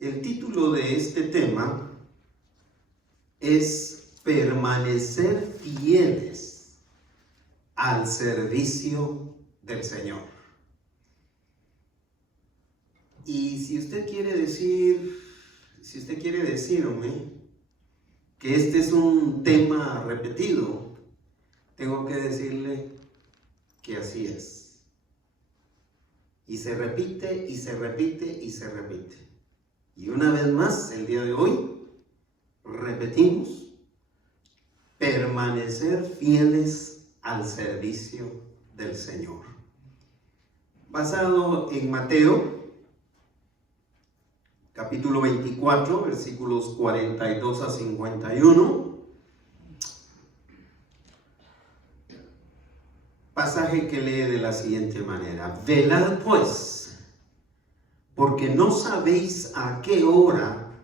El título de este tema es permanecer fieles al servicio del Señor. Y si usted quiere decirme que este es un tema repetido, tengo que decirle que así es. Y se repite, y se repite, y se repite. Y una vez más, el día de hoy, repetimos, permanecer fieles al servicio del Señor. Basado en Mateo, capítulo 24, versículos 42 a 51, pasaje que lee de la siguiente manera: velad pues, porque no sabéis a qué hora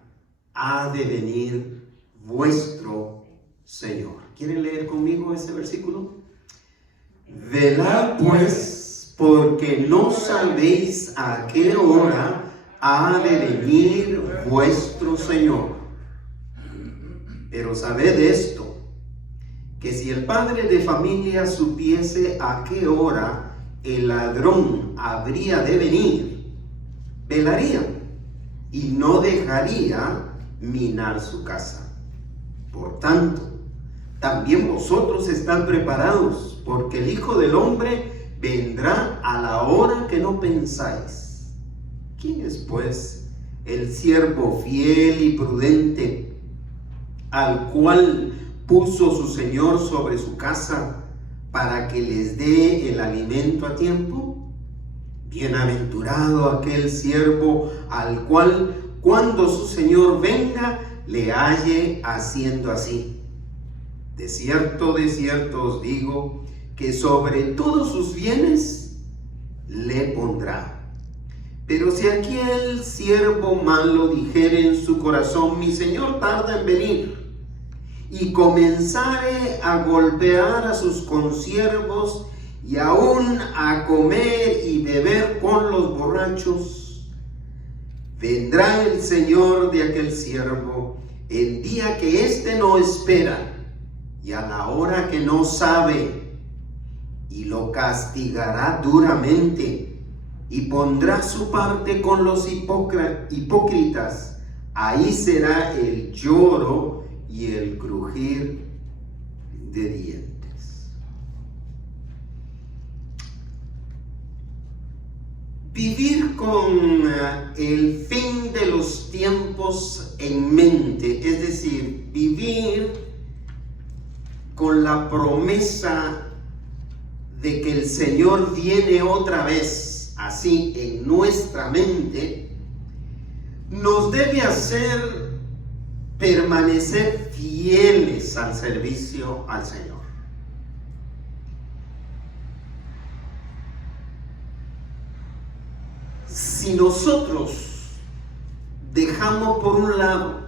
ha de venir vuestro Señor. ¿Quieren leer conmigo ese versículo? Velad pues, porque no sabéis a qué hora ha de venir vuestro Señor. Pero sabed esto, que si el padre de familia supiese a qué hora el ladrón habría de venir, velaría y no dejaría minar su casa. Por tanto, también vosotros estad preparados, porque el Hijo del Hombre vendrá a la hora que no pensáis. ¿Quién es, pues, el siervo fiel y prudente, al cual puso su Señor sobre su casa para que les dé el alimento a tiempo? Bienaventurado aquel siervo al cual, cuando su Señor venga, le halle haciendo así. De cierto os digo, que sobre todos sus bienes le pondrá. Pero si aquel siervo malo dijere en su corazón: mi Señor tarda en venir, y comenzare a golpear a sus consiervos, y aún a comer y beber con los borrachos, vendrá el Señor de aquel siervo el día que éste no espera y a la hora que no sabe, y lo castigará duramente, y pondrá su parte con los hipócritas. Ahí será el lloro y el crujir de dientes. Vivir con el fin de los tiempos en mente, es decir, vivir con la promesa de que el Señor viene otra vez, así en nuestra mente, nos debe hacer permanecer fieles al servicio al Señor. Si nosotros dejamos por un lado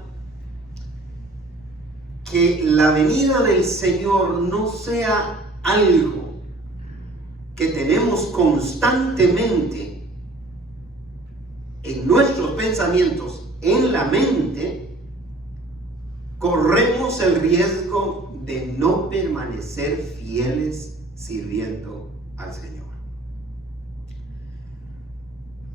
que la venida del Señor no sea algo que tenemos constantemente en nuestros pensamientos, en la mente, corremos el riesgo de no permanecer fieles sirviendo al Señor.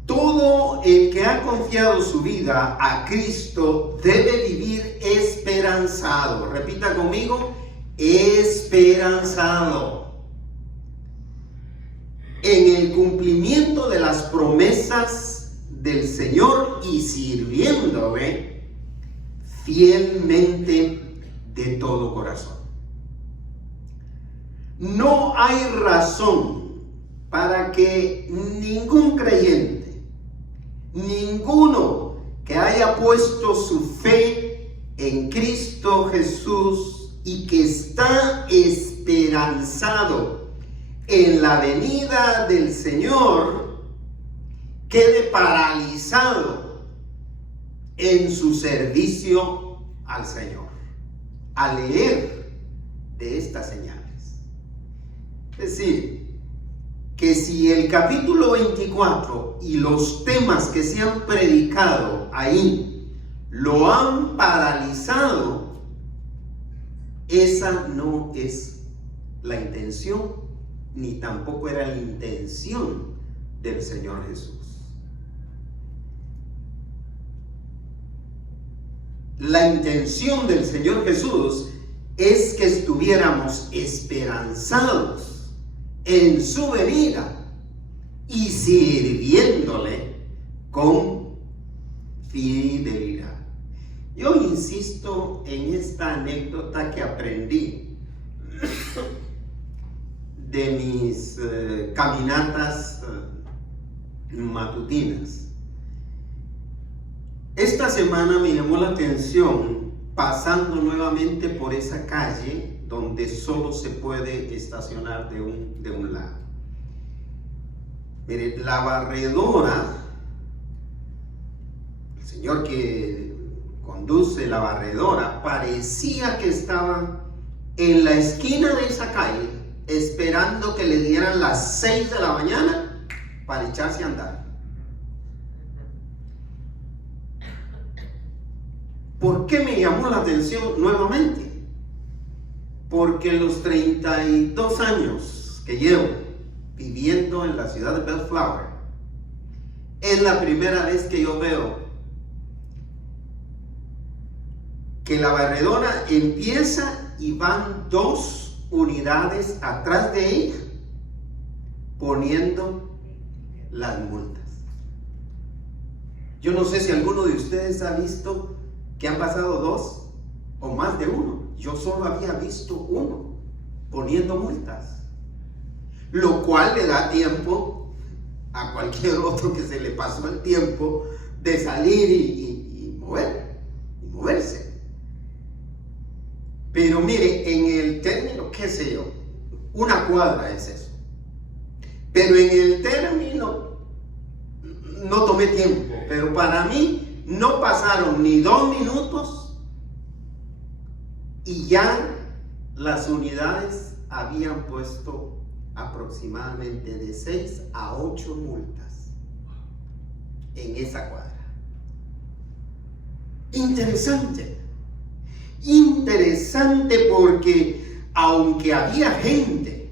Todo el que ha confiado su vida a Cristo debe vivir esperanzado. Repita conmigo: esperanzado en el cumplimiento de las promesas del Señor y sirviéndole fielmente de todo corazón. No hay razón para que ningún creyente, ninguno que haya puesto su fe en Cristo Jesús y que está esperanzado en la venida del Señor, quede paralizado en su servicio al Señor al leer de estas señales. Es decir, que si el capítulo 24 y los temas que se han predicado ahí lo han paralizado, esa no es la intención, ni tampoco era la intención del Señor Jesús. La intención del Señor Jesús es que estuviéramos esperanzados en su venida y sirviéndole con fidelidad. Yo insisto en esta anécdota que aprendí de mis caminatas matutinas. Esta semana me llamó la atención pasando nuevamente por esa calle donde solo se puede estacionar de un lado. Mire, la barredora, el señor que conduce la barredora, parecía que estaba en la esquina de esa calle esperando que le dieran las 6 de la mañana para echarse a andar. ¿Por qué me llamó la atención nuevamente? Porque en los 32 años que llevo viviendo en la ciudad de Bellflower, es la primera vez que yo veo que la barredora empieza y van 2 unidades atrás de ella poniendo las multas. Yo no sé si alguno de ustedes ha visto que han pasado 2 o más de 1. Yo solo había visto 1 poniendo multas, lo cual le da tiempo a cualquier otro que se le pasó el tiempo de salir y moverse. Pero mire, en el término, qué sé yo, 1 cuadra es eso. Pero en el término no tomé tiempo, pero para mí no pasaron ni 2 minutos y ya las unidades habían puesto aproximadamente de 6 a 8 multas en esa cuadra. Interesante porque aunque había gente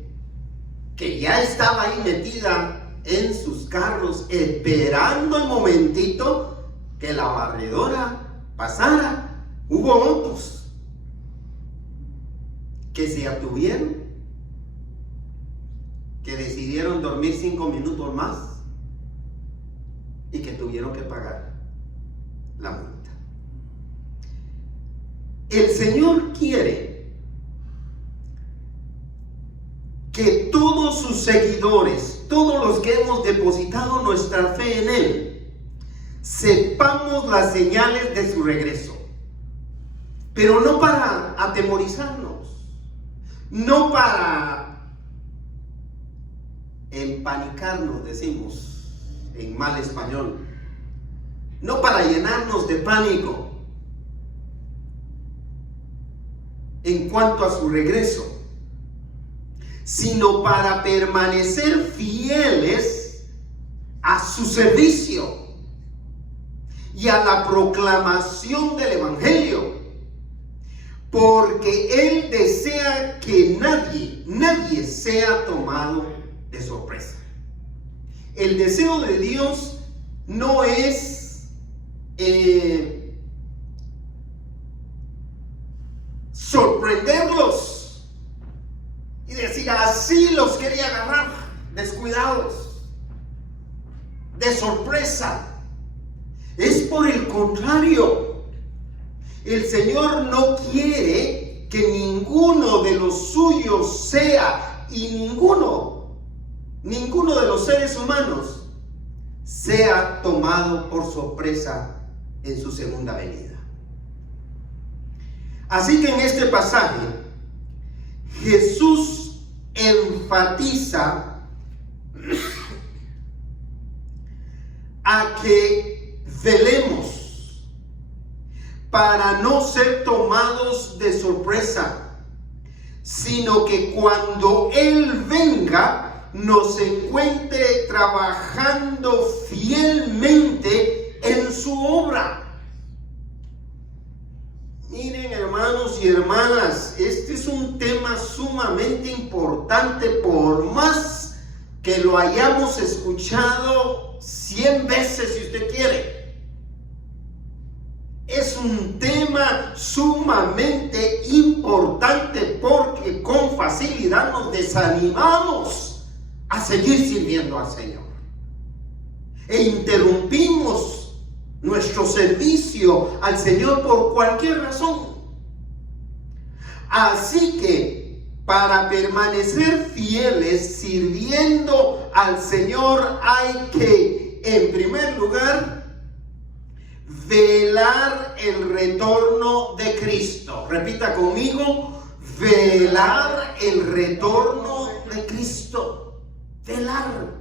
que ya estaba ahí metida en sus carros esperando el momentito que la barredora pasara, hubo otros que se atuvieron, que decidieron dormir 5 minutos más y que tuvieron que pagar la multa. El Señor quiere que todos sus seguidores, todos los que hemos depositado nuestra fe en Él, sepamos las señales de su regreso, pero no para atemorizarnos, no para empanicarnos, decimos en mal español, no para llenarnos de pánico en cuanto a su regreso, sino para permanecer fieles a su servicio y a la proclamación del Evangelio, porque Él desea que nadie sea tomado de sorpresa. El deseo de Dios no es sorprenderlos y decir, así los quería agarrar, descuidados, de sorpresa. Es por el contrario. El Señor no quiere que ninguno de los suyos sea, y ninguno de los seres humanos sea tomado por sorpresa en su segunda venida. Así que en este pasaje Jesús enfatiza a que velemos para no ser tomados de sorpresa, sino que cuando Él venga nos encuentre trabajando fielmente en su obra. Miren, hermanos y hermanas, este es un tema sumamente importante, por más que lo hayamos escuchado 100 veces si usted quiere. Es un tema sumamente importante porque con facilidad nos desanimamos a seguir sirviendo al Señor e interrumpimos nuestro servicio al Señor por cualquier razón. Así que para permanecer fieles sirviendo al Señor hay que, en primer lugar, velar el retorno de Cristo. Repita conmigo: velar el retorno de Cristo. Velar.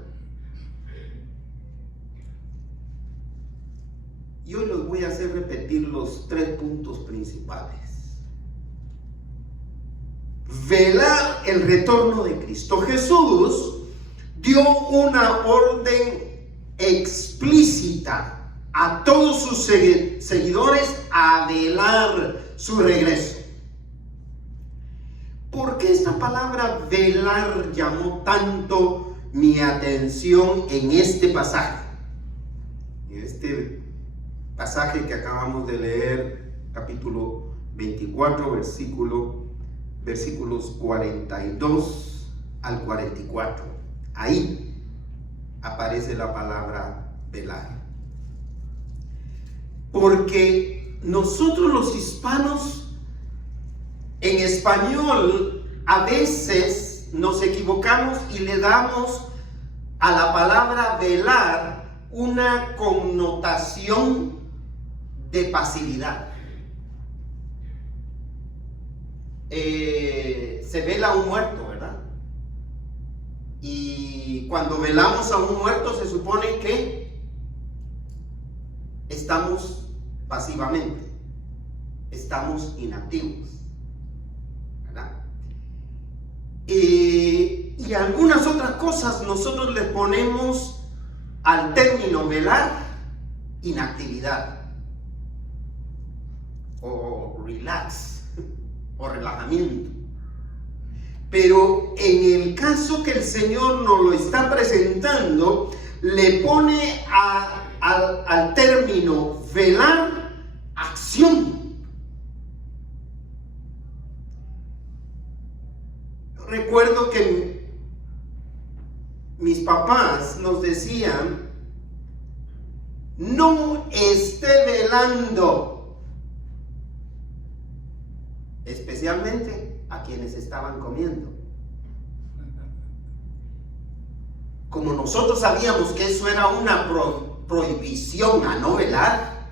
Y hoy los voy a hacer repetir los 3 puntos principales. Velar el retorno de Cristo. Jesús dio una orden explícita a todos sus seguidores a velar su regreso. ¿Por qué esta palabra velar llamó tanto mi atención en este pasaje? Este pasaje que acabamos de leer, capítulo 24, versículos 42 al 44. Ahí aparece la palabra velar. Porque nosotros los hispanos, en español, a veces nos equivocamos y le damos a la palabra velar una connotación de pasividad. Se vela a un muerto, ¿verdad? Y cuando velamos a un muerto se supone que estamos pasivamente, estamos inactivos, ¿verdad? Y algunas otras cosas nosotros le ponemos al término velar inactividad o relax o relajamiento. Pero en el caso que el Señor nos lo está presentando, le pone al término velar acción. Recuerdo que mis papás nos decían: no esté velando, especialmente a quienes estaban comiendo. Como nosotros sabíamos que eso era una prohibición a no velar,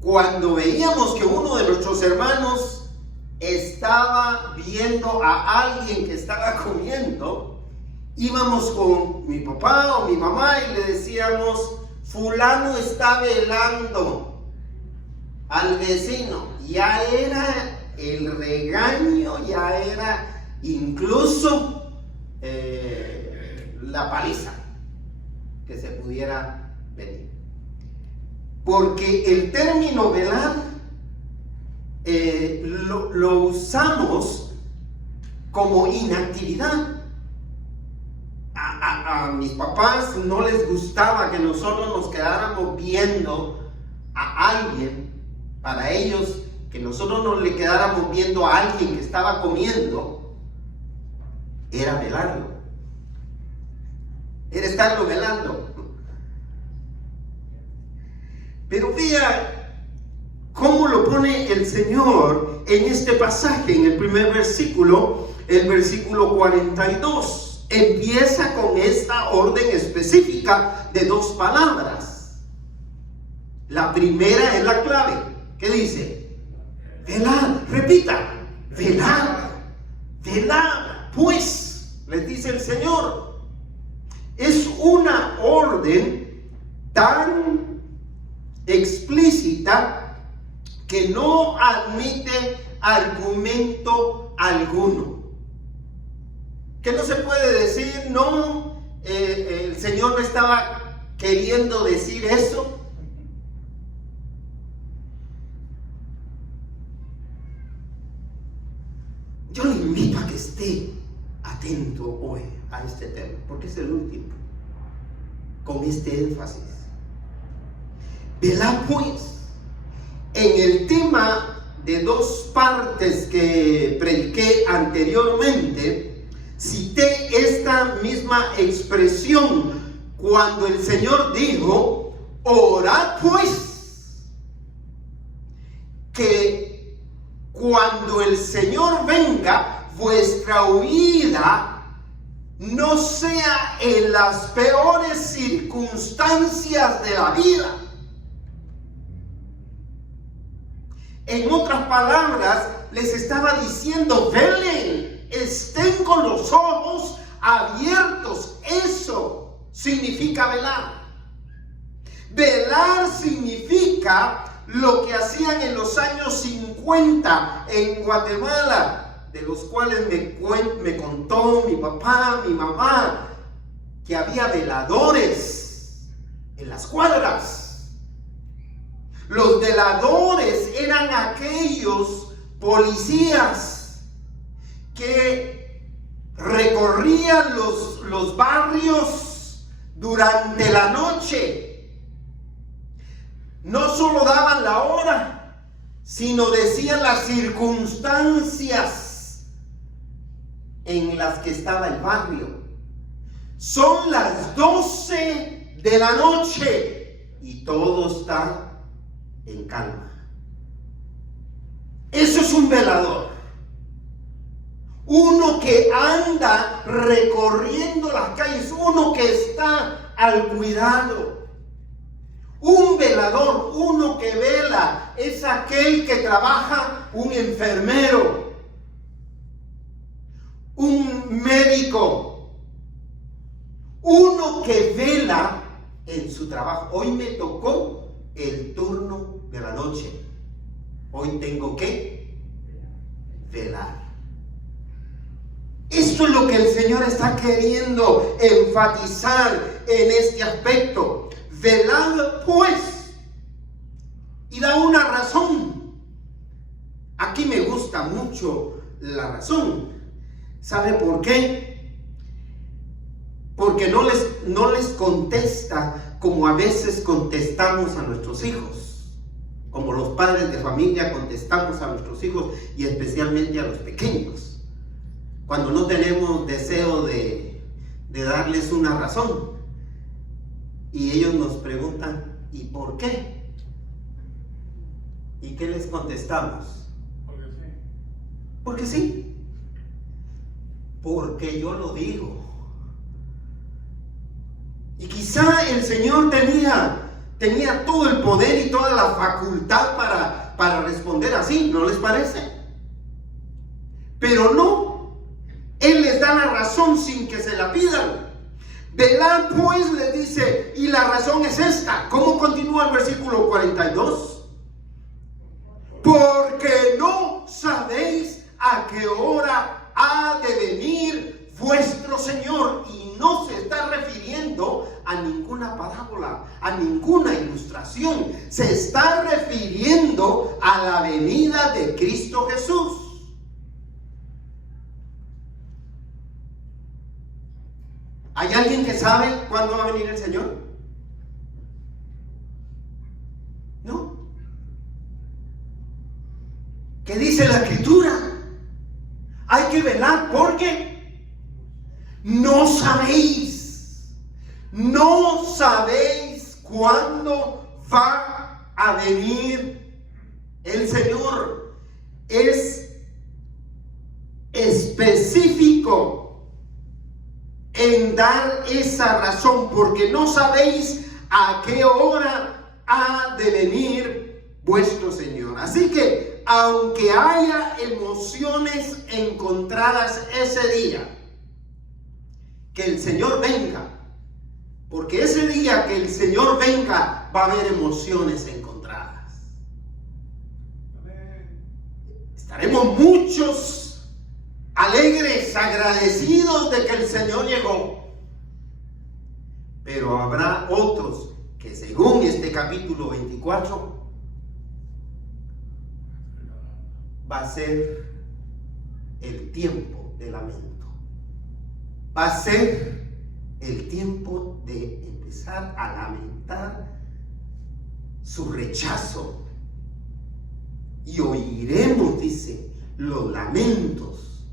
cuando veíamos que uno de nuestros hermanos estaba viendo a alguien que estaba comiendo, íbamos con mi papá o mi mamá y le decíamos: fulano está velando al vecino. Ya era el regaño, ya era incluso la paliza que se pudiera venir. Porque el término velar lo usamos como inactividad. A mis papás no les gustaba que nosotros nos quedáramos viendo a alguien. Para ellos, que nosotros no le quedáramos viendo a alguien que estaba comiendo, era velarlo, era estarlo velando. Pero vea cómo lo pone el Señor en este pasaje, en el primer versículo, el versículo 42. Empieza con esta orden específica de 2 palabras. La primera es la clave. ¿Qué dice? Velad. Repita: velad, velad. Pues, les dice el Señor, es una orden tan explícita que no admite argumento alguno. Que no se puede decir, no, el Señor no estaba queriendo decir eso. Yo le invito a que esté atento hoy a este tema, porque es el último, con este énfasis. Velad pues. En el tema de dos partes que prediqué anteriormente, cité esta misma expresión cuando el Señor dijo: orad pues, que cuando el Señor venga, vuestra huida no sea en las peores circunstancias de la vida. En otras palabras, les estaba diciendo: velen, estén con los ojos abiertos. Eso significa velar. Velar significa lo que hacían en los años 50 en Guatemala, de los cuales me contó mi papá, mi mamá, que había veladores en las cuadras. Los veladores eran aquellos policías que recorrían los barrios durante la noche. No solo daban la hora, sino decían las circunstancias en las que estaba el barrio. Son las 12 de la noche y todo está en calma. Eso es un velador. Uno que anda recorriendo las calles, uno que está al cuidado. Un velador, uno que vela, es aquel que trabaja, un enfermero, un médico, uno que vela en su trabajo. Hoy me tocó el turno de la noche. Hoy tengo que velar. Esto es lo que el Señor está queriendo enfatizar en este aspecto. Velad pues. Y da una razón. Aquí me gusta mucho la razón. ¿Sabe por qué? Porque no les contesta como a veces contestamos a nuestros hijos. Como los padres de familia contestamos a nuestros hijos, y especialmente a los pequeños, cuando no tenemos deseo de darles una razón. Y ellos nos preguntan: ¿y por qué? ¿Y qué les contestamos? Porque sí. Porque sí. Porque yo lo digo. Y quizá el Señor tenía todo el poder y toda la facultad para responder así, ¿no les parece? Pero no. Él les da la razón sin que se la pidan. Velad pues, le dice, y la razón es esta. ¿Cómo continúa el versículo 42? Porque no sabéis a qué hora ha de venir vuestro Señor. Y no se está refiriendo a ninguna parábola, a ninguna ilustración. Se está refiriendo a la venida de Cristo Jesús. ¿Hay alguien que sabe cuándo va a venir el Señor? ¿No? ¿Qué dice la Escritura? Hay que velar porque no sabéis cuándo va a venir el Señor. Es específico en dar esa razón, porque no sabéis a qué hora ha de venir vuestro Señor. Así que, aunque haya emociones encontradas ese día, que el Señor venga, porque ese día que el Señor venga va a haber emociones encontradas. Estaremos muchos alegres, agradecidos de que el Señor llegó. Pero habrá otros que, según este capítulo 24, va a ser el tiempo de lamento. Va a ser el tiempo de empezar a lamentar su rechazo. Y oiremos, dice, los lamentos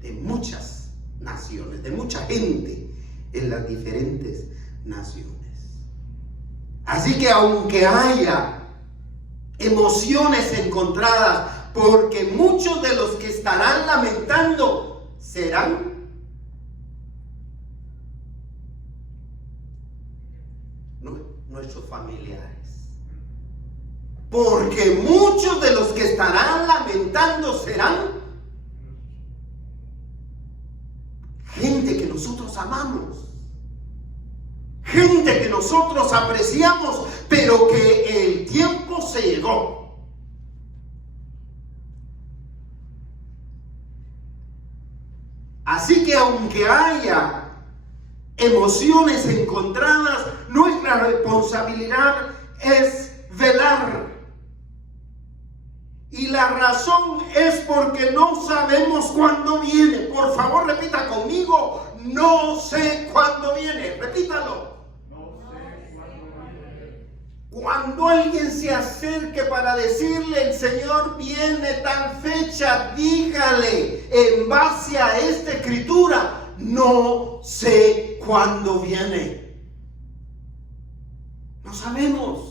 de muchas naciones, de mucha gente en las diferentes naciones. Así que aunque haya emociones encontradas, porque muchos de los que estarán lamentando serán nuestros familiares. Porque muchos de los que estarán lamentando serán gente que nosotros amamos, gente que nosotros apreciamos, pero que el tiempo se llegó. Así que aunque haya emociones encontradas, nuestra responsabilidad es velar. Y la razón es porque no sabemos cuándo viene. Por favor, repita conmigo: no sé cuándo viene. Repítalo. No sé cuándo viene. Cuando alguien se acerque para decirle: el Señor viene tal fecha, dígale en base a esta escritura: no sé cuándo viene. No sabemos.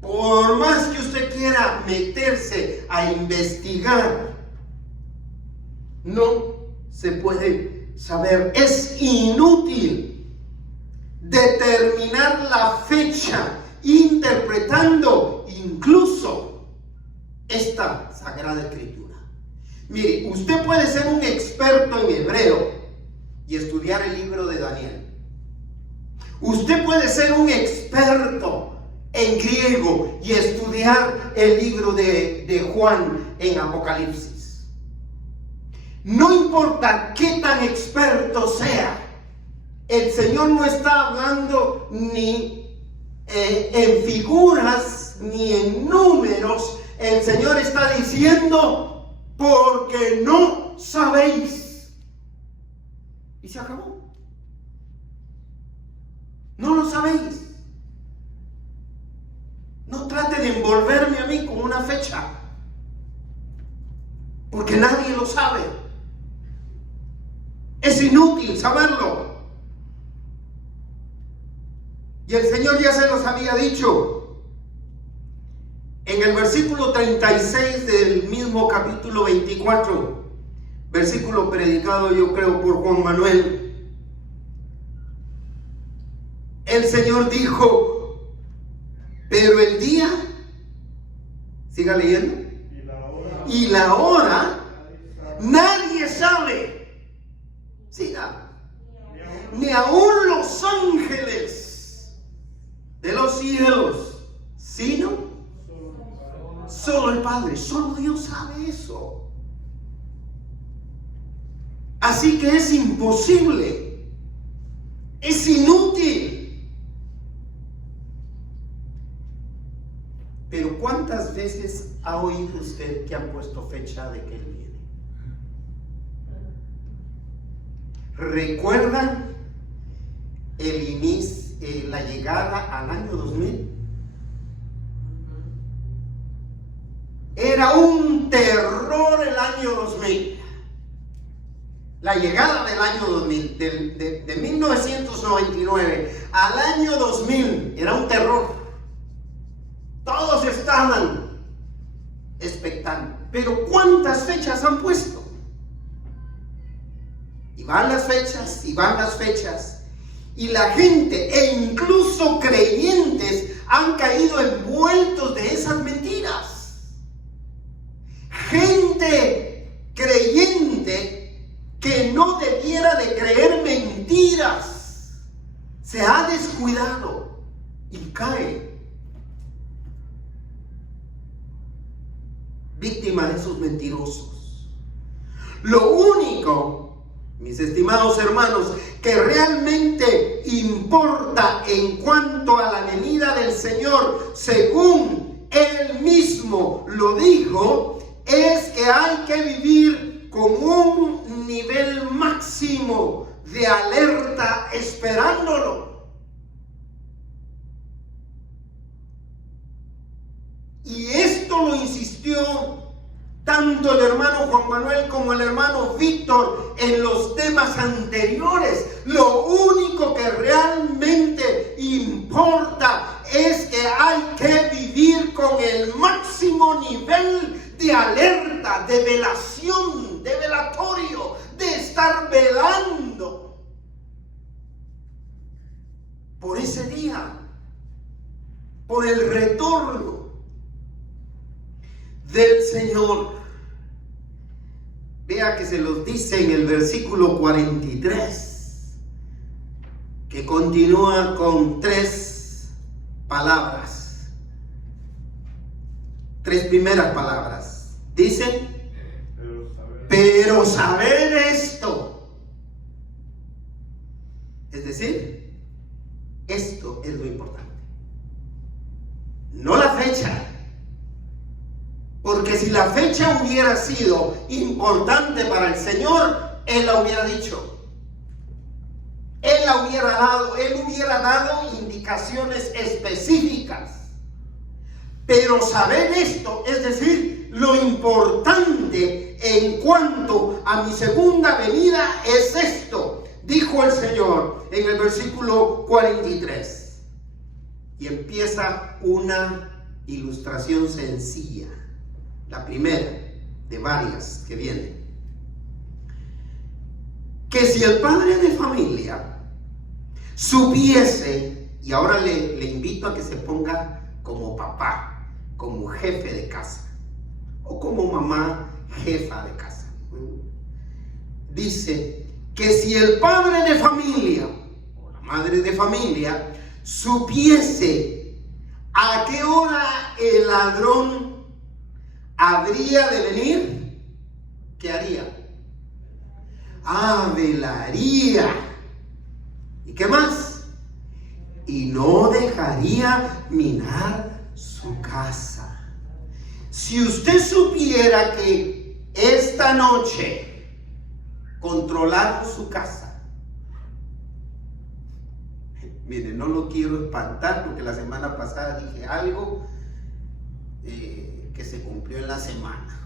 Por más que usted quiera meterse a investigar, no se puede saber. Es inútil determinar la fecha interpretando incluso esta Sagrada Escritura. Mire, usted puede ser un experto en hebreo y estudiar el libro de Daniel. Usted puede ser un experto en griego y estudiar el libro de Juan en Apocalipsis. No importa qué tan experto sea, el Señor no está hablando ni en figuras ni en números. El Señor está diciendo: porque no sabéis. Y se acabó. No lo sabéis. No trate de envolverme a mí con una fecha, porque nadie lo sabe. Es inútil saberlo. Y el Señor ya se los había dicho en el versículo 36 del mismo capítulo 24, versículo predicado yo creo por Juan Manuel. El Señor dijo: pero el día, siga leyendo, y la hora, nadie sabe. Siga. Ni aún los ángeles de los cielos, sino solo el Padre. Solo Dios sabe eso. Así que es imposible, es inútil. Pero ¿cuántas veces ha oído usted que han puesto fecha de que Él viene? ¿Recuerdan el inicio, la llegada al año 2000? Era un terror el año 2000. La llegada del año 2000, de 1999 al año 2000, era un terror. Todos estaban expectantes. Pero ¿cuántas fechas han puesto? Y van las fechas, y van las fechas. Y la gente, e incluso creyentes, han caído envueltos de esas mentiras. Gente creyente que no debiera de creer mentiras, se ha descuidado y cae víctima de esos mentirosos. Lo único, mis estimados hermanos, que realmente importa en cuanto a la venida del Señor, según Él mismo lo dijo, es que hay que vivir con un nivel máximo de alerta esperándolo. Y esto lo insistió tanto el hermano Juan Manuel como el hermano Víctor en los temas anteriores. Lo único que realmente importa es que hay que vivir con el máximo nivel de alerta, de velación, de velatorio, de estar velando por ese día, por el retorno del Señor. Vea que se los dice en el versículo 43, que continúa con 3 palabras, 3 primeras palabras. Dice, pero saber esto, es decir, esto es lo importante, no la fecha. Porque si la fecha hubiera sido importante para el Señor, Él la hubiera dicho. Él hubiera dado indicaciones específicas. Pero saber esto, es decir, lo importante en cuanto a mi segunda venida es esto, dijo el Señor en el versículo 43. Y empieza una ilustración sencilla. La primera de varias que vienen. Que si el padre de familia supiese, y ahora le invito a que se ponga como papá, como jefe de casa, o como mamá jefa de casa. Dice que si el padre de familia o la madre de familia supiese a qué hora el ladrón habría de venir, ¿qué haría? Velaría. ¿Y qué más? Y no dejaría minar su casa. Si usted supiera que esta noche controlaron su casa, mire, no lo quiero espantar porque la semana pasada dije algo que se cumplió en la semana.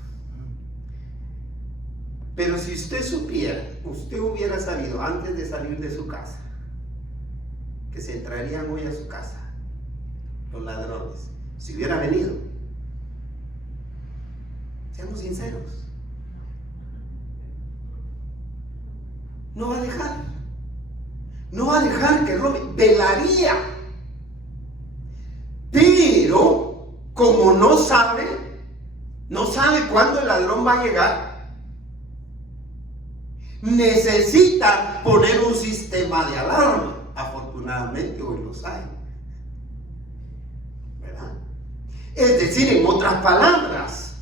Pero si usted supiera, usted hubiera sabido antes de salir de su casa que se entrarían hoy a su casa los ladrones, si hubiera venido, seamos sinceros, no va a dejar que robe, velaría. Pero como no sabe cuándo el ladrón va a llegar, necesita poner un sistema de alarma. Afortunadamente hoy los hay, ¿verdad? Es decir, en otras palabras,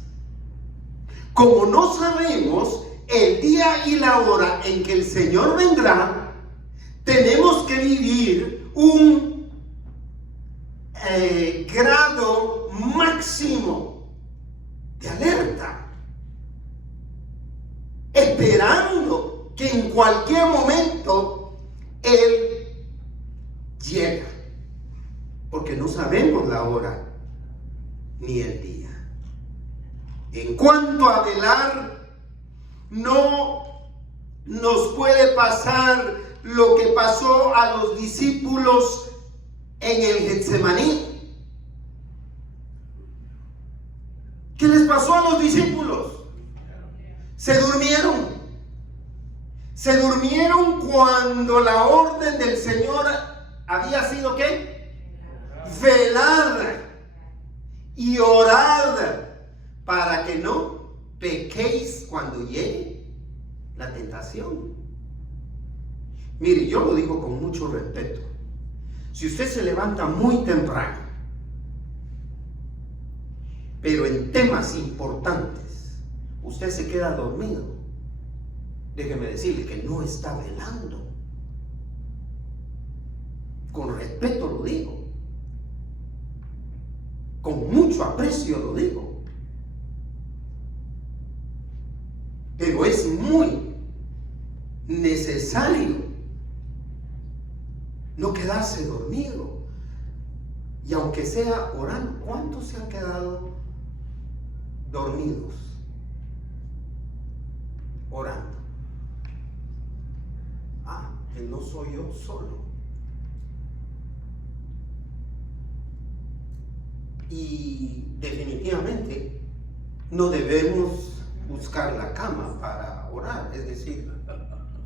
como no sabemos el día y la hora en que el Señor vendrá, tenemos que vivir un grado máximo de alerta, esperando que en cualquier momento Él llega, porque no sabemos la hora ni el día. En cuanto a velar, no nos puede pasar lo que pasó a los discípulos en el Getsemaní. ¿Qué les pasó a los discípulos? Se durmieron. Se durmieron cuando la orden del Señor había sido ¿qué? Velad y orad para que no pequéis cuando llegue la tentación. Mire, yo lo digo con mucho respeto. Si usted se levanta muy temprano, pero en temas importantes usted se queda dormido, déjeme decirle que no está velando. Con respeto lo digo. Con mucho aprecio lo digo. Pero es muy necesario no quedarse dormido. Y aunque sea orando, ¿cuántos se han quedado dormidos orando? Que no soy yo solo. Y definitivamente no debemos buscar la cama para orar, es decir,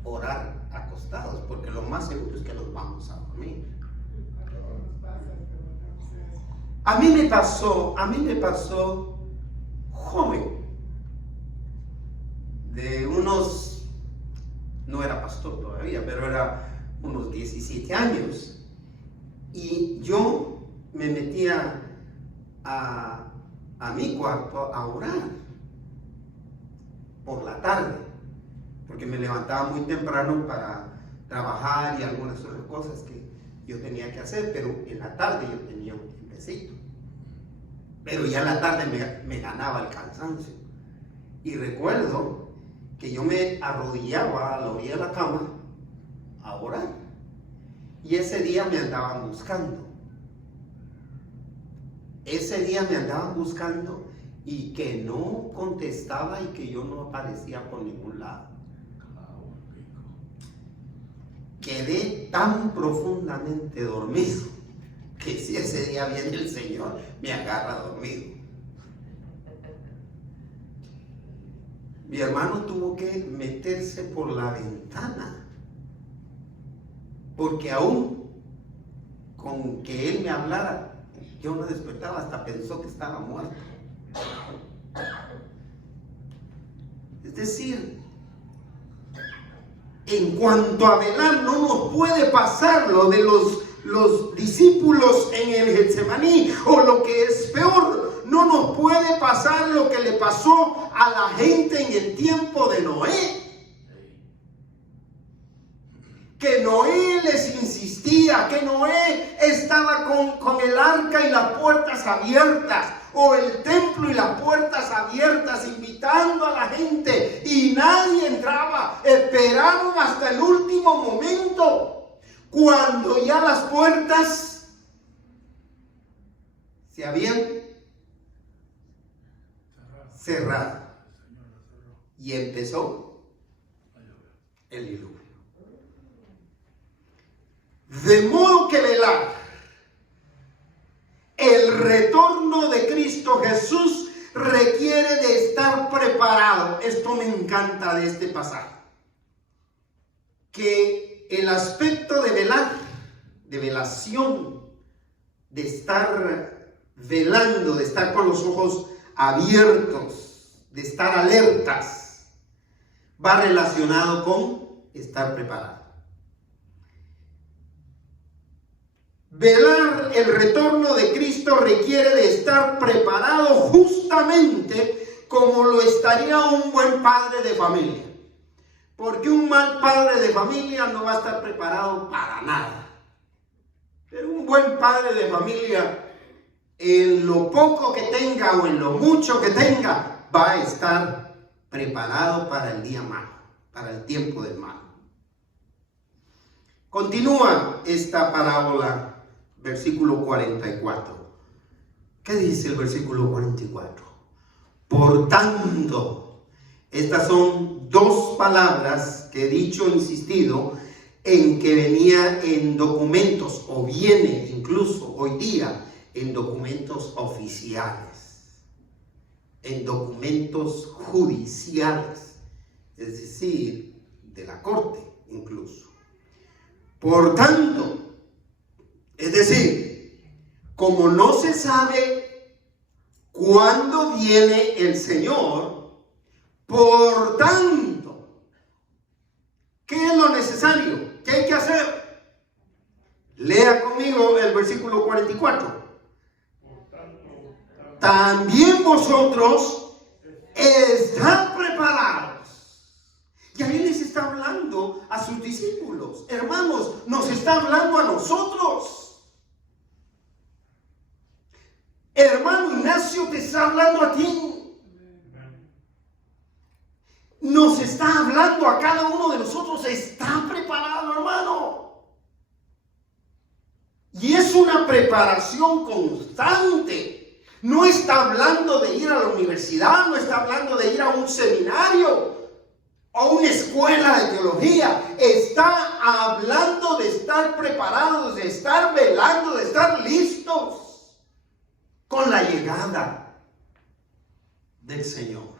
orar acostados, porque lo más seguro es que nos vamos a dormir. A mí me pasó joven, de unos, no era pastor todavía, pero era unos 17 años, y yo me metía a mi cuarto a orar por la tarde, porque me levantaba muy temprano para trabajar y algunas otras cosas que yo tenía que hacer, pero en la tarde yo tenía un tiempecito. Pero ya en la tarde me ganaba el cansancio. Y recuerdo que yo me arrodillaba a la orilla de la cama a orar. Y ese día me andaban buscando. Y que no contestaba y que yo no aparecía por ningún lado. Quedé tan profundamente dormido que si ese día viene el Señor, me agarra dormido. Mi hermano tuvo que meterse por la ventana, porque aún con que él me hablara, yo no despertaba, hasta pensó que estaba muerto. Es decir, en cuanto a velar, no nos puede pasar lo de los discípulos en el Getsemaní, o lo que es peor, no nos puede pasar lo que le pasó a la gente en el tiempo de Noé. Que Noé les insistía, que Noé estaba con el arca y las puertas abiertas, o el templo y las puertas abiertas, invitando a la gente, y nadie entraba. Esperaron hasta el último momento, cuando ya las puertas se habían cerrado, y empezó el diluvio. De modo que velar el retorno de Cristo Jesús requiere de estar preparado. Esto me encanta de este pasaje, que el aspecto de velar, de velación, de estar velando, de estar con los ojos abiertos, de estar alertas, va relacionado con estar preparado. Velar el retorno de Cristo requiere de estar preparado, justamente como lo estaría un buen padre de familia. Porque un mal padre de familia no va a estar preparado para nada. Pero un buen padre de familia, en lo poco que tenga o en lo mucho que tenga, va a estar preparado para el día malo, para el tiempo del mal. Continúa esta parábola. Versículo 44. ¿Qué dice el versículo 44? Por tanto, estas son dos palabras que he dicho, insistido, en que venía en documentos, o viene incluso hoy día en documentos oficiales, en documentos judiciales, es decir, de la corte incluso. Por tanto, es decir, como no se sabe cuándo viene el Señor, por tanto, ¿qué es lo necesario? ¿Qué hay que hacer? Lea conmigo el versículo 44. También vosotros estad preparados. Y ahí les está hablando a sus discípulos. Hermanos, nos está hablando a nosotros. Hermano Ignacio, te está hablando a ti. Nos está hablando a cada uno de nosotros. Está preparado, hermano. Y es una preparación constante. No está hablando de ir a la universidad, no está hablando de ir a un seminario o una escuela de teología. Está hablando de estar preparados, de estar velando, de estar listos con la llegada del Señor.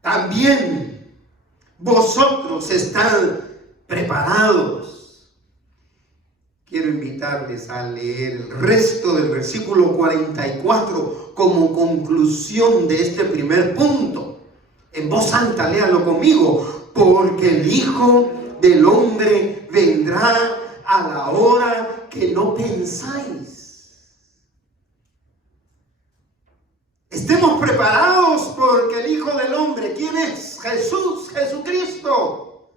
También vosotros están preparados. Quiero invitarles a leer el resto del versículo 44 como conclusión de este primer punto. En voz alta, léalo conmigo. Porque el Hijo del Hombre vendrá a la hora que no pensáis. Estemos preparados porque el Hijo del Hombre, ¿quién es? Jesús, Jesucristo.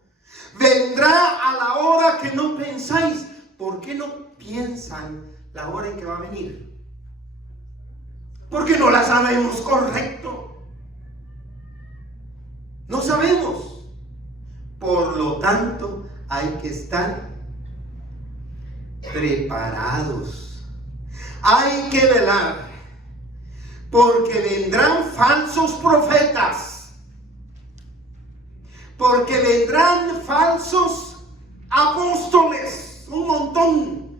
Vendrá a la hora que no pensáis. ¿Por qué no piensan la hora en que va a venir? Porque no la sabemos correcto. No sabemos. Por lo tanto, hay que estar preparados. Hay que velar. Porque vendrán falsos profetas. Porque vendrán falsos apóstoles. Un montón.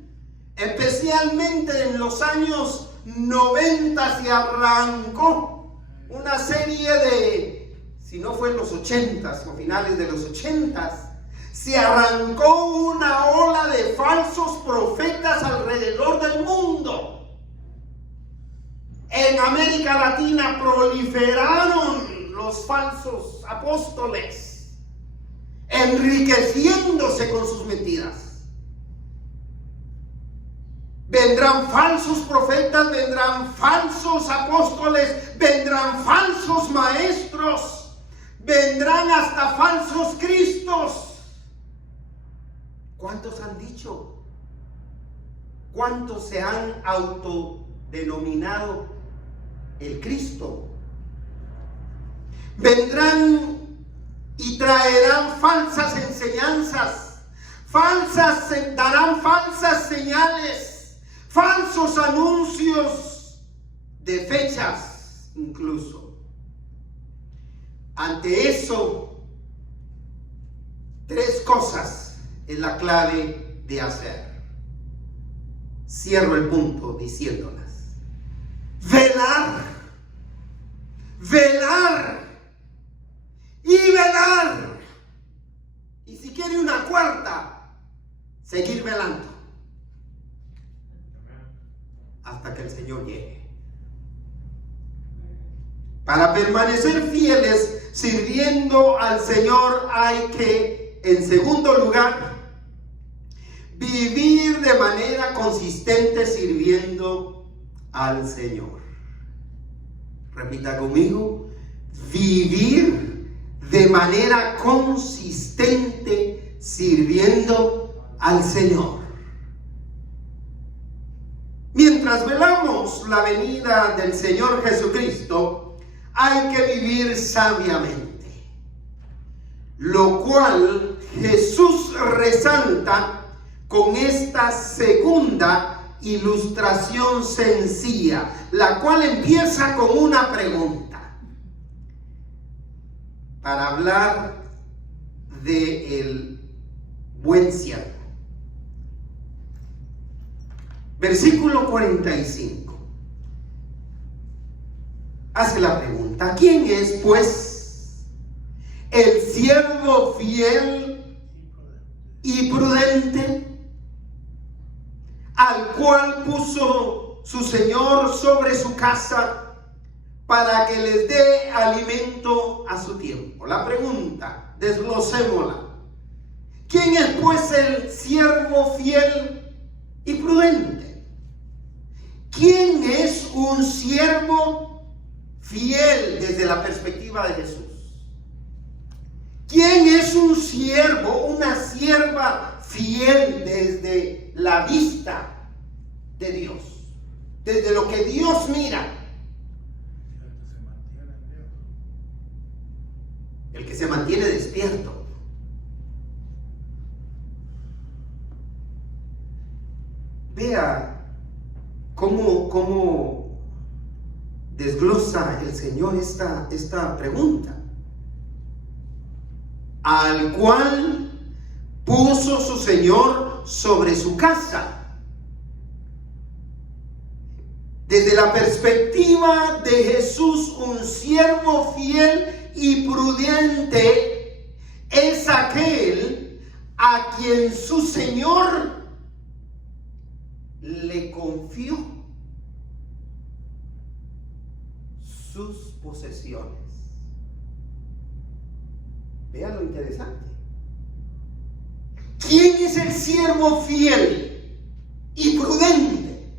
Especialmente en los años 90 se arrancó una serie de, si no fue en los 80s o finales de los 80s, se arrancó una ola de falsos profetas alrededor del mundo. En América Latina proliferaron los falsos apóstoles, enriqueciéndose con sus mentiras. Vendrán falsos profetas, vendrán falsos apóstoles, vendrán falsos maestros, vendrán hasta falsos cristos. ¿Cuántos han dicho? ¿Cuántos se han autodenominado el Cristo? Vendrán y traerán falsas enseñanzas, darán falsas señales, falsos anuncios de fechas incluso. Ante eso, tres cosas es la clave de hacer. Cierro el punto diciéndolas. Velar, velar y velar. Y si quiere una cuarta, seguir velando hasta que el Señor llegue. Para permanecer fieles sirviendo al Señor hay que, en segundo lugar, vivir de manera consistente sirviendo al Señor. Repita conmigo: vivir de manera consistente sirviendo al Señor. Mientras velamos la venida del Señor Jesucristo, hay que vivir sabiamente, lo cual Jesús resalta con esta segunda ilustración sencilla, la cual empieza con una pregunta para hablar del buen siervo. Versículo 45 hace la pregunta: ¿quién es pues el siervo fiel y prudente, al cual puso su Señor sobre su casa para que les dé alimento a su tiempo? La pregunta, desglosémosla. ¿Quién es pues el siervo fiel y prudente? ¿Quién es un siervo fiel desde la perspectiva de Jesús? ¿Quién es un siervo, una sierva fiel desde la vista de Dios? Desde lo que Dios mira. El que se mantiene despierto. Vea cómo desglosa el Señor esta pregunta. Al cual puso su Señor sobre su casa. Desde la perspectiva de Jesús, un siervo fiel y prudente es aquel a quien su Señor le confió sus posesiones. Vean lo interesante. ¿Quién es el siervo fiel y prudente?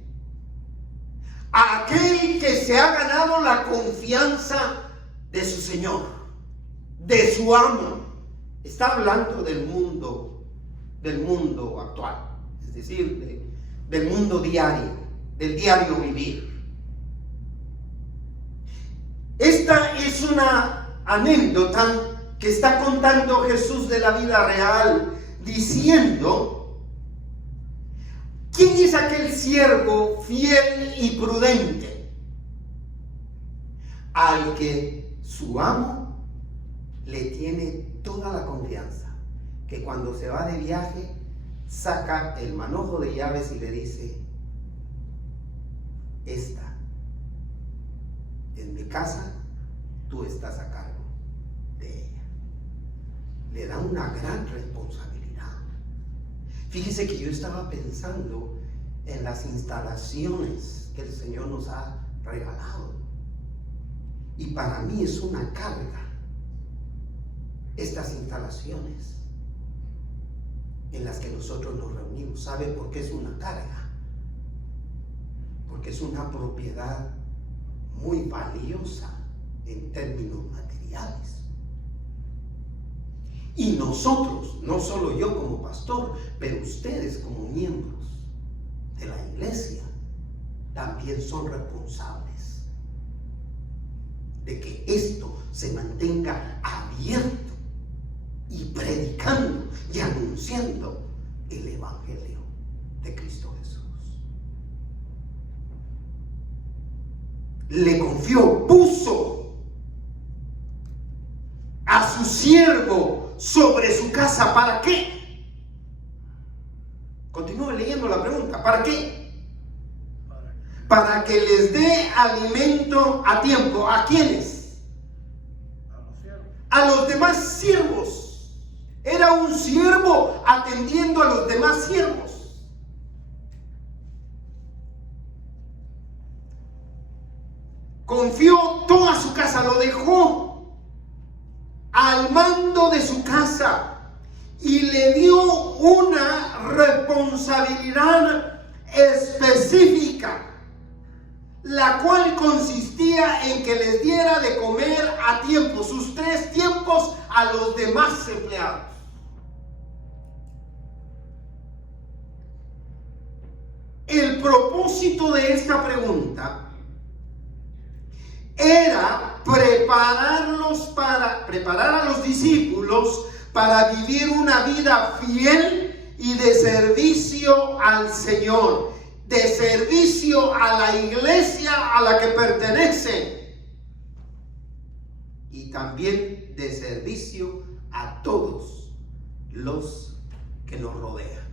Aquel que se ha ganado la confianza de su Señor, de su amo. Está hablando del mundo actual, es decir, del mundo diario, del diario vivir. Esta es una anécdota que está contando Jesús de la vida real, diciendo: ¿quién es aquel siervo fiel y prudente? Al que su amo le tiene toda la confianza, que cuando se va de viaje saca el manojo de llaves y le dice: esta es mi casa, tú estás a cargo de ella. Le da una gran responsabilidad. Fíjese que yo estaba pensando en las instalaciones que el Señor nos ha regalado, y para mí es una carga estas instalaciones en las que nosotros nos reunimos. ¿Sabe por qué es una carga? Porque es una propiedad muy valiosa en términos materiales. Y nosotros, no solo yo como pastor, pero ustedes como miembros de la iglesia, también son responsables de que esto se mantenga abierto y predicando y anunciando el Evangelio de Cristo Jesús. Le confió, puso a su siervo sobre su casa. ¿Para qué? Continúe leyendo la pregunta. ¿Para qué? Para que les dé alimento a tiempo. ¿A quiénes? A los demás siervos. Era un siervo atendiendo a los demás siervos. Confió toda su casa, lo dejó al mando de su casa y le dio una responsabilidad específica, la cual consistía en que les diera de comer a tiempo, sus 3 tiempos, a los demás empleados. El propósito de esta pregunta era preparar a los discípulos para vivir una vida fiel y de servicio al Señor, de servicio a la iglesia a la que pertenecen, y también de servicio a todos los que nos rodean,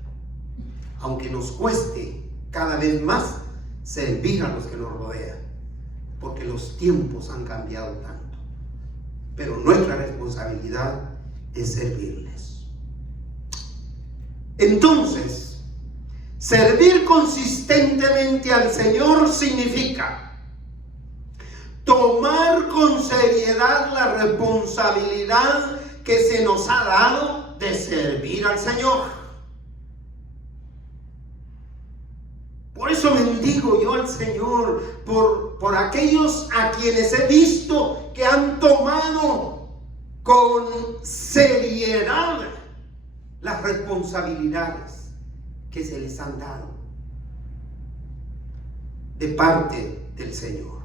aunque nos cueste cada vez más servir a los que nos rodean, porque los tiempos han cambiado tanto. Pero nuestra responsabilidad es servirles. Entonces, servir consistentemente al Señor significa tomar con seriedad la responsabilidad que se nos ha dado de servir al Señor. Por eso bendito bendigo yo al Señor por aquellos a quienes he visto que han tomado con seriedad las responsabilidades que se les han dado de parte del Señor.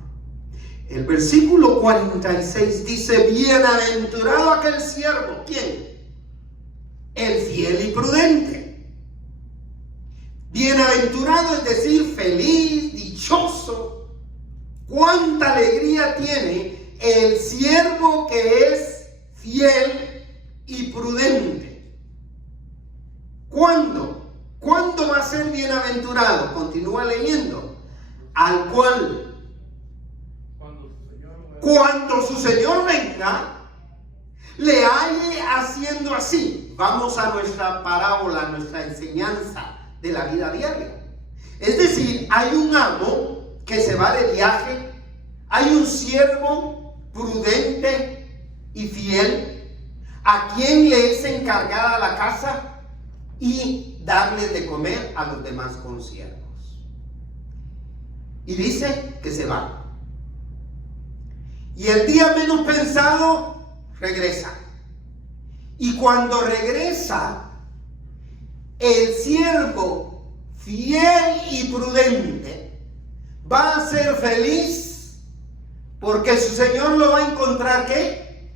El versículo 46 dice: bienaventurado aquel siervo. ¿Quién? El fiel y prudente. Bienaventurado es decir, feliz, dichoso. Cuánta alegría tiene el siervo que es fiel y prudente. ¿Cuándo? ¿Cuándo va a ser bienaventurado? Continúa leyendo. Al cual, cuando su Señor venga, le halle haciendo así. Vamos a nuestra parábola, nuestra enseñanza de la vida diaria. Es decir, hay un amo que se va de viaje, hay un siervo prudente y fiel, a quien le es encargada la casa y darle de comer a los demás consiervos. Y dice que se va. Y el día menos pensado, regresa. Y cuando regresa, el siervo fiel y prudente va a ser feliz porque su Señor lo va a encontrar, ¿qué?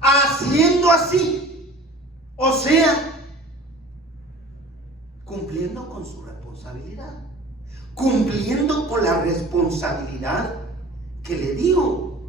Haciendo así. O sea, cumpliendo con su responsabilidad. Cumpliendo con la responsabilidad que le dio.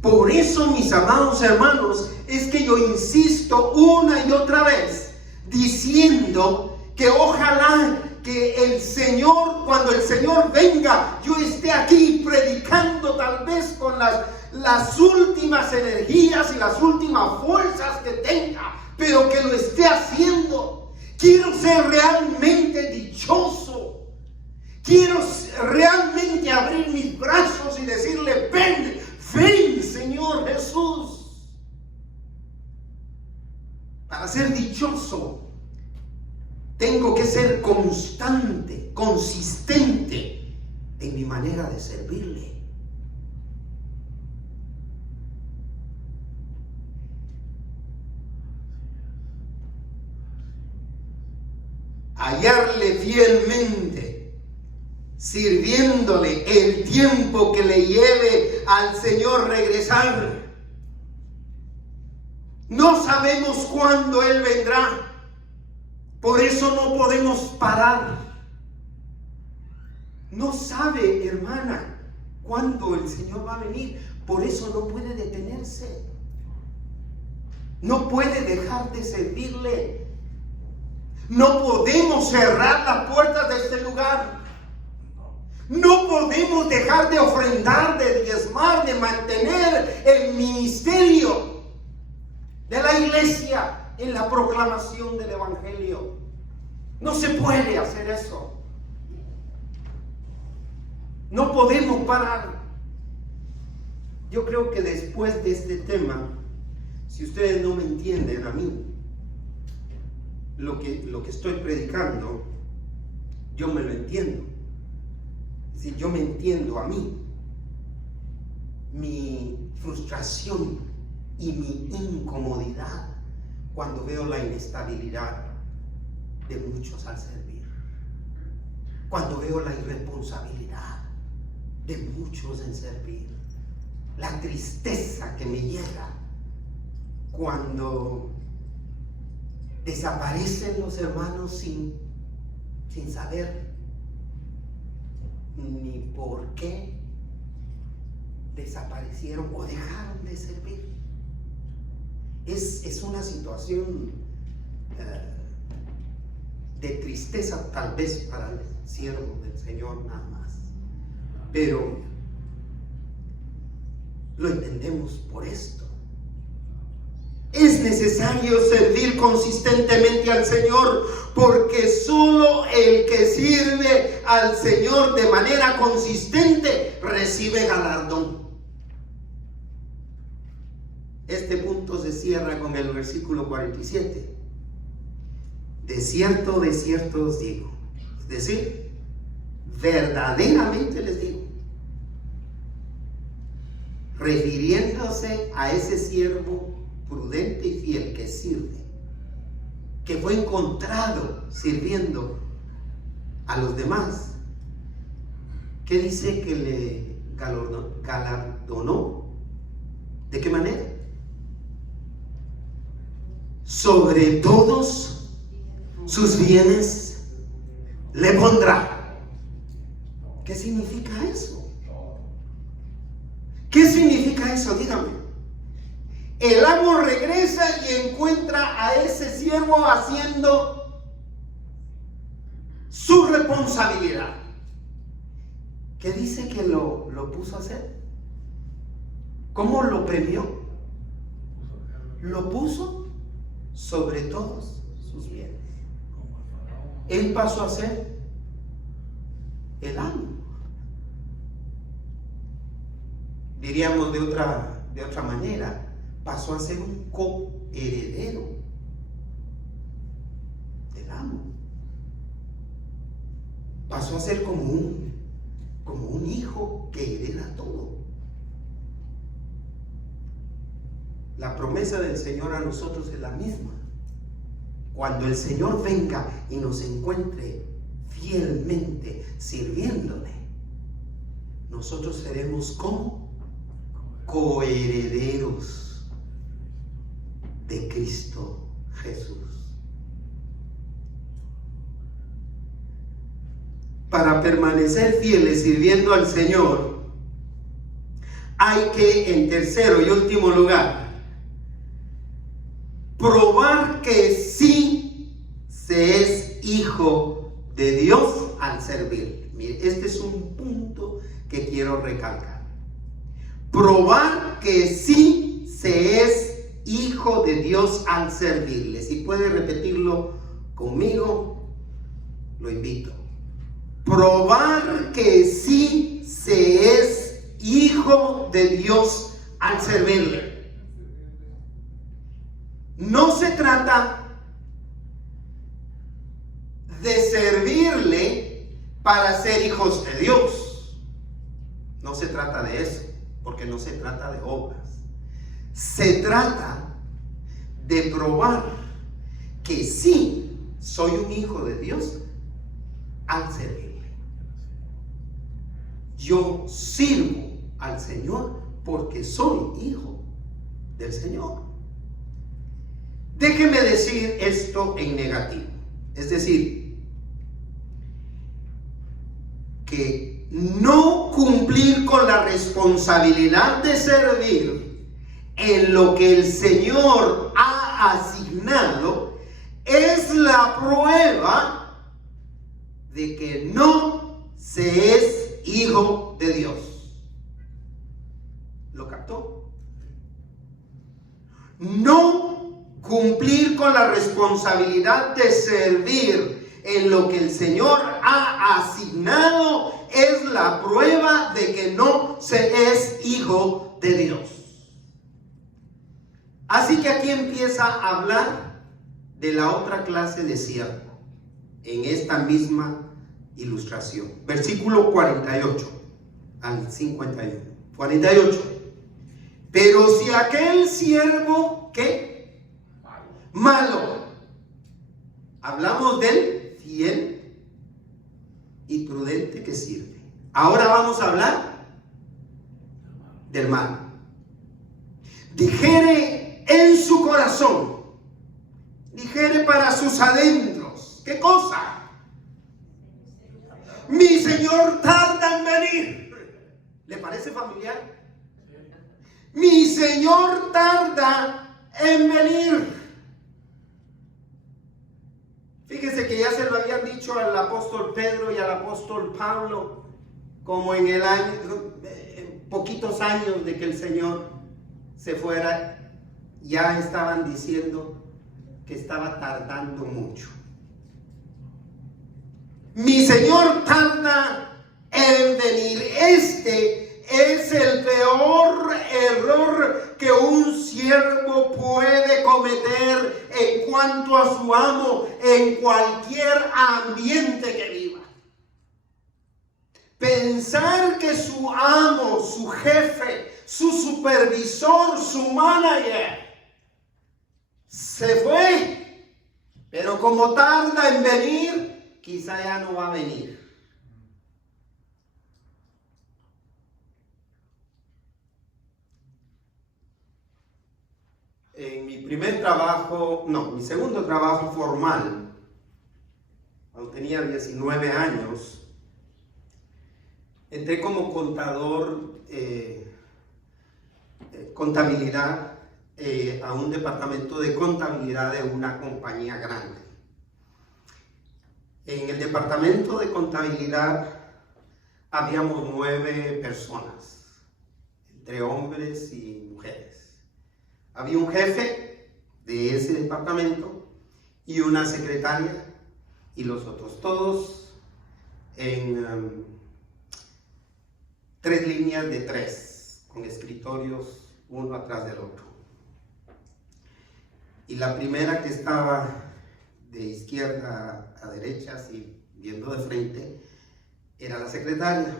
Por eso, mis amados hermanos, es que yo insisto una y otra vez diciendo que ojalá que el Señor, cuando el Señor venga, yo esté aquí predicando tal vez con las últimas energías y las últimas fuerzas que tenga, pero que lo esté haciendo. Quiero ser realmente dichoso. Quiero realmente abrir mis brazos y decirle: ven, ven, Señor Jesús. Para ser dichoso, tengo que ser constante, consistente en mi manera de servirle. Hallarle fielmente, sirviéndole el tiempo que le lleve al Señor regresar. No sabemos cuándo Él vendrá. Por eso no podemos parar. No sabe, hermana, cuándo el Señor va a venir. Por eso no puede detenerse. No puede dejar de servirle. No podemos cerrar las puertas de este lugar. No podemos dejar de ofrendar, de diezmar, de mantener el ministerio de la iglesia en la proclamación del Evangelio. No se puede hacer eso. No podemos parar. Yo creo que después de este tema, si ustedes no me entienden a mí, lo que estoy predicando, yo me lo entiendo. Si yo me entiendo a mí, mi frustración y mi incomodidad cuando veo la inestabilidad de muchos al servir, cuando veo la irresponsabilidad de muchos en servir, la tristeza que me llega cuando desaparecen los hermanos sin saber ni por qué desaparecieron o dejaron de servir. Es una situación de tristeza tal vez para el siervo del Señor nada más, pero lo entendemos por esto. Es necesario servir consistentemente al Señor, porque solo el que sirve al Señor de manera consistente recibe galardón. Este punto se cierra con el versículo 47. De cierto os digo. Es decir, verdaderamente les digo, refiriéndose a ese siervo prudente y fiel que sirve, que fue encontrado sirviendo a los demás, ¿qué dice que le galardonó? ¿De qué manera? Sobre todos sus bienes le pondrá. ¿Qué significa eso? ¿Qué significa eso? Dígame. El amo regresa y encuentra a ese siervo haciendo su responsabilidad. ¿Qué dice que lo puso a hacer? ¿Cómo lo premió? Lo puso sobre todos sus bienes. Él pasó a ser el amo. Diríamos de otra manera, pasó a ser un coheredero del amo. Pasó a ser como un hijo que hereda todo. La promesa del Señor a nosotros es la misma. Cuando el Señor venga y nos encuentre fielmente sirviéndole, nosotros seremos como coherederos de Cristo Jesús. Para permanecer fieles sirviendo al Señor, hay que, en tercero y último lugar, probar que sí se es hijo de Dios al servir. Mire, este es un punto que quiero recalcar. Probar que sí se es hijo de Dios al servirle. Si puede repetirlo conmigo, lo invito. Probar que sí se es hijo de Dios al servirle. No se trata de servirle para ser hijos de Dios. No se trata de eso, porque no se trata de obras. Se trata de probar que sí soy un hijo de Dios al servirle. Yo sirvo al Señor porque soy hijo del Señor. Déjeme decir esto en negativo. Es decir, que no cumplir con la responsabilidad de servir en lo que el Señor ha asignado es la prueba de que no se es hijo de Dios. ¿Lo captó? No cumplir con la responsabilidad de servir en lo que el Señor ha asignado es la prueba de que no se es hijo de Dios. Así que aquí empieza a hablar de la otra clase de siervo en esta misma ilustración. Versículo 48 al 51. 48. Pero si aquel siervo, ¿qué? Malo. Hablamos del fiel y prudente que sirve. Ahora vamos a hablar del malo. Dijere en su corazón, dijere para sus adentros, ¿qué cosa? Mi Señor tarda en venir. ¿Le parece familiar? Mi Señor tarda en venir. Fíjese que ya se lo habían dicho al apóstol Pedro y al apóstol Pablo, como en el año, poquitos años de que el Señor se fuera, ya estaban diciendo que estaba tardando mucho. Mi Señor tarda en venir. Este es el peor error que un siervo puede cometer en cuanto a su amo en cualquier ambiente que viva. Pensar que su amo, su jefe, su supervisor, su manager se fue, pero como tarda en venir, quizá ya no va a venir. En mi mi segundo trabajo formal, cuando tenía 19 años, entré como contador, contabilidad, a un departamento de contabilidad de una compañía grande. En el departamento de contabilidad habíamos 9 personas, entre hombres y mujeres. Había un jefe de ese departamento y una secretaria y los otros, todos en 3 líneas de 3, con escritorios uno atrás del otro. Y la primera, que estaba de izquierda a derecha, así viendo de frente, era la secretaria,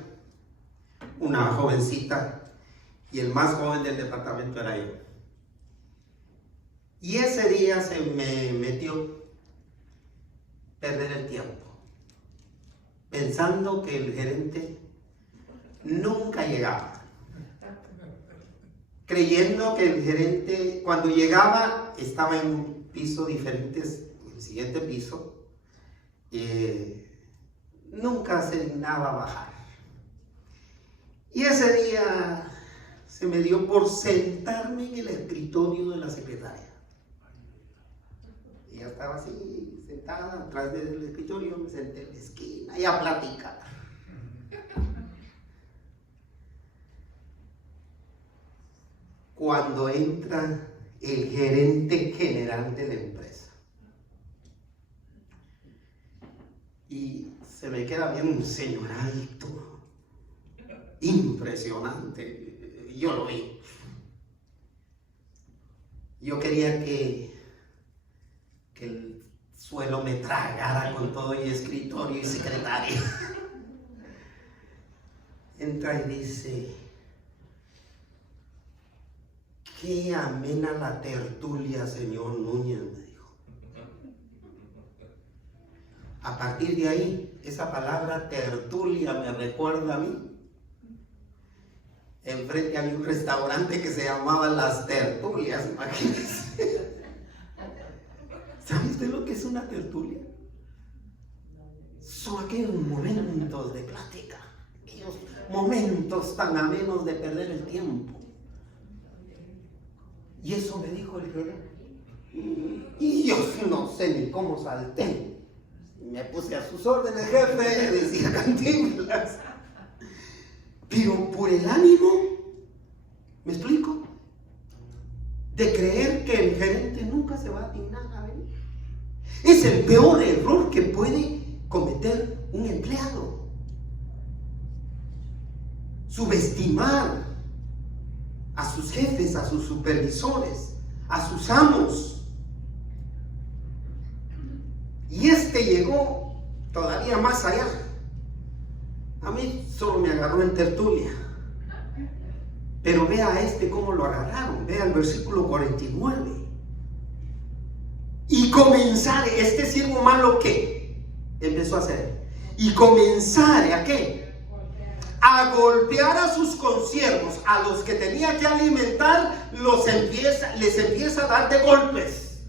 una jovencita, y el más joven del departamento era yo. Y ese día se me metió perder el tiempo, pensando que el gerente nunca llegaba, creyendo que el gerente cuando llegaba estaba en un piso diferente, en el siguiente piso, nunca se dignaba a bajar. Y ese día se me dio por sentarme en el escritorio de la secretaria. Ella estaba así, sentada atrás del escritorio, me senté en la esquina y a platicar. Cuando entra el gerente general de la empresa y se me queda bien un señor alto, impresionante, yo lo vi. Yo quería que el suelo me tragara con todo y escritorio y secretaria. Entra y dice: qué amena la tertulia, señor Núñez, me dijo. A partir de ahí, esa palabra tertulia me recuerda a mí. Enfrente había un restaurante que se llamaba Las Tertulias, imagínense. ¿Sabe usted lo que es una tertulia? Son aquellos momentos de plática, aquellos momentos tan amenos de perder el tiempo. Y eso me dijo el gerente. Y yo no sé ni cómo salté. Me puse a sus órdenes, jefe, decía Cantinflas. Pero por el ánimo, ¿me explico? De creer que el gerente nunca se va a dignar a venir. Es el peor error que puede cometer un empleado. Subestimar a sus jefes, a sus supervisores, a sus amos. Y este llegó todavía más allá. A mí solo me agarró en tertulia. Pero vea a este cómo lo agarraron. Vea el versículo 49. Y comenzar, este siervo malo, ¿qué empezó a hacer? Y comenzar, ¿a qué? A golpear a sus consiervos, a los que tenía que alimentar, les empieza a dar de golpes.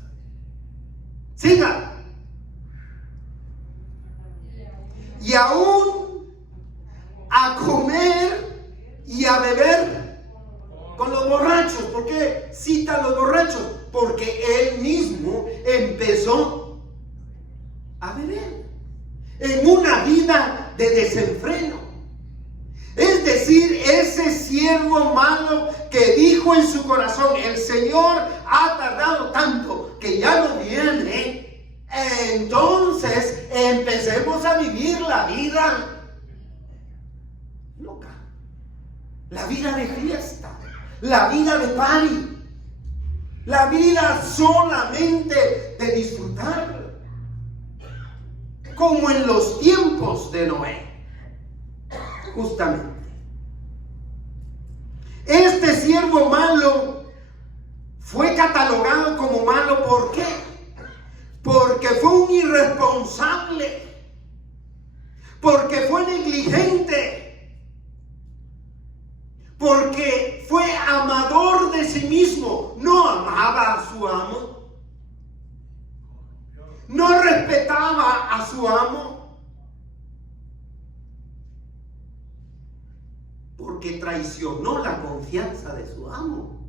Siga. Y aún a comer y a beber con los borrachos. ¿Por qué cita a los borrachos? Porque él mismo empezó a beber en una vida de desenfreno. Es decir, ese siervo malo que dijo en su corazón: el Señor ha tardado tanto que ya no viene, entonces empecemos a vivir la vida loca, la vida de fiesta, la vida de party, la vida solamente de disfrutar, como en los tiempos de Noé. justamente. Este siervo malo fue catalogado como malo. ¿Por qué? Porque fue un irresponsable, porque fue negligente, porque fue amador de sí mismo. No amaba a su amo, no respetaba a su amo, porque traicionó la confianza de su amo.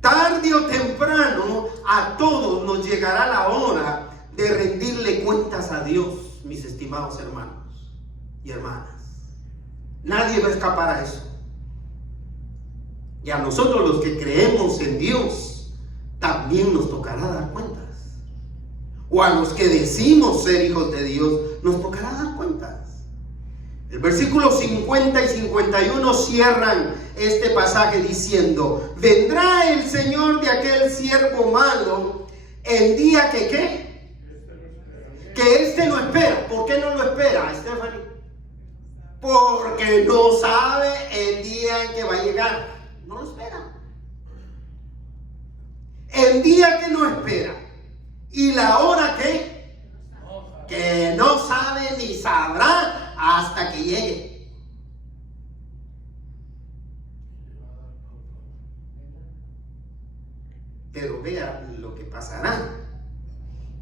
Tarde o temprano a todos nos llegará la hora de rendirle cuentas a Dios, mis estimados hermanos y hermanas. Nadie va a escapar a eso. Y a nosotros los que creemos en Dios, también nos tocará dar cuentas. O a los que decimos ser hijos de Dios, nos tocará dar cuentas. El versículo 50 y 51 cierran este pasaje diciendo: vendrá el Señor de aquel siervo malo el día que ¿qué? Que éste no espera. ¿Por qué no lo espera, Stephanie? Porque no sabe el día en que va a llegar. No lo espera. El día que no espera. Y la hora que no sabe ni sabrá hasta que llegue. Pero vea lo que pasará.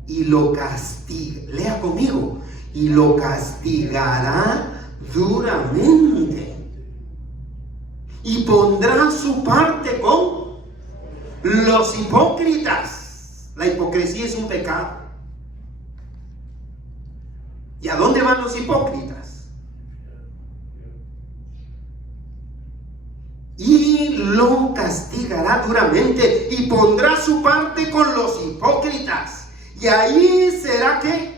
Y lo castiga. Lea conmigo. Y lo castigará duramente. Y pondrá su parte con los hipócritas. La hipocresía es un pecado. ¿Y a dónde van los hipócritas? Y lo castigará duramente y pondrá su parte con los hipócritas. Y ahí será que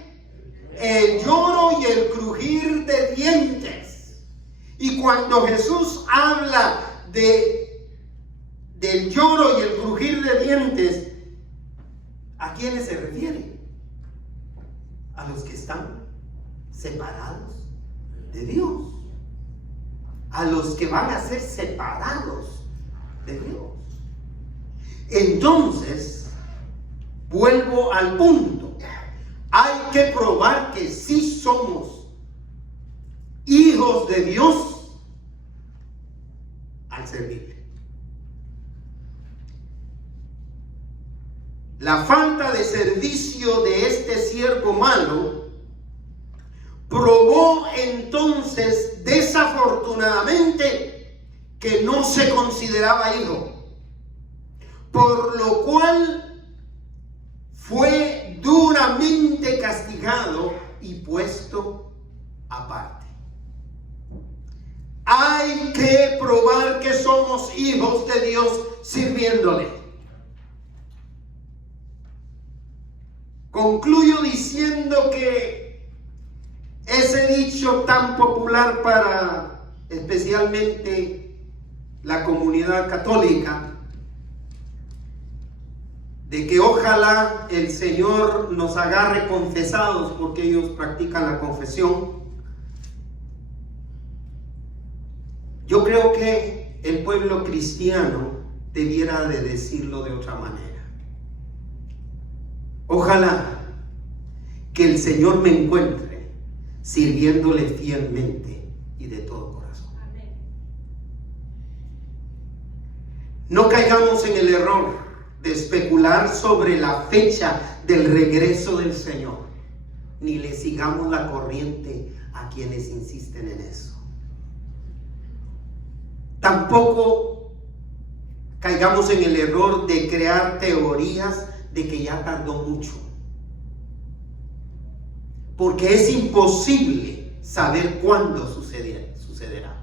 el lloro y el crujir de dientes. Y cuando Jesús habla del lloro y el crujir de dientes, ¿a quiénes se refiere? A los que están separados de Dios, a los que van a ser separados de Dios. Entonces, vuelvo al punto. Hay que probar que sí somos hijos de Dios al servirle. La falta de servicio de este siervo malo probó entonces desafortunadamente que no se consideraba hijo, por lo cual fue duramente castigado y puesto aparte. Hay que probar que somos hijos de Dios sirviéndole. Concluyo diciendo que ese dicho tan popular para especialmente la comunidad católica, de que ojalá el Señor nos agarre confesados porque ellos practican la confesión, yo creo que el pueblo cristiano debiera de decirlo de otra manera. Ojalá que el Señor me encuentre sirviéndole fielmente y de todo corazón. Amén. No caigamos en el error de especular sobre la fecha del regreso del Señor, ni le sigamos la corriente a quienes insisten en eso. Tampoco caigamos en el error de crear teorías de que ya tardó mucho, porque es imposible saber cuándo sucederá.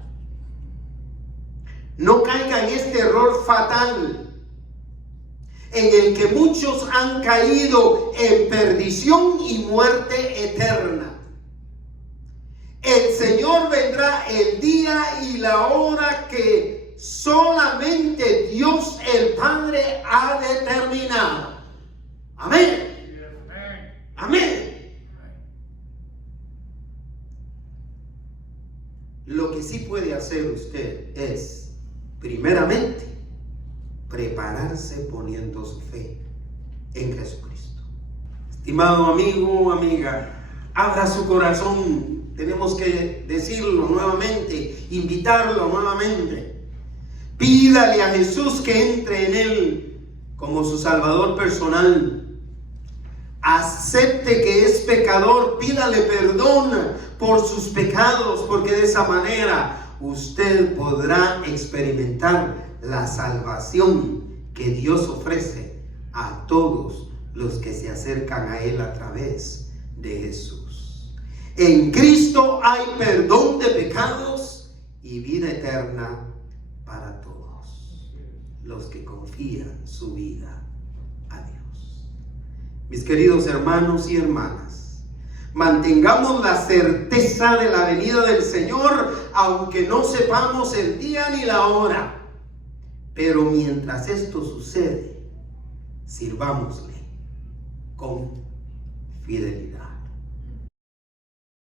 No caiga en este error fatal en el que muchos han caído en perdición y muerte eterna. El Señor vendrá el día y la hora que solamente Dios el Padre ha determinado. Amén. Amén. que sí puede hacer usted es, primeramente, prepararse poniendo su fe en Jesucristo. Estimado amigo, amiga, abra su corazón. Tenemos que decirlo nuevamente, invitarlo nuevamente. Pídale a Jesús que entre en él como su Salvador personal. Acepte que es pecador, pídale perdón por sus pecados, porque de esa manera usted podrá experimentar la salvación que Dios ofrece a todos los que se acercan a Él a través de Jesús. En Cristo hay perdón de pecados y vida eterna para todos los que confían su vida a Dios. Mis queridos hermanos y hermanas, mantengamos la certeza de la venida del Señor, aunque no sepamos el día ni la hora. Pero mientras esto sucede, sirvámosle con fidelidad.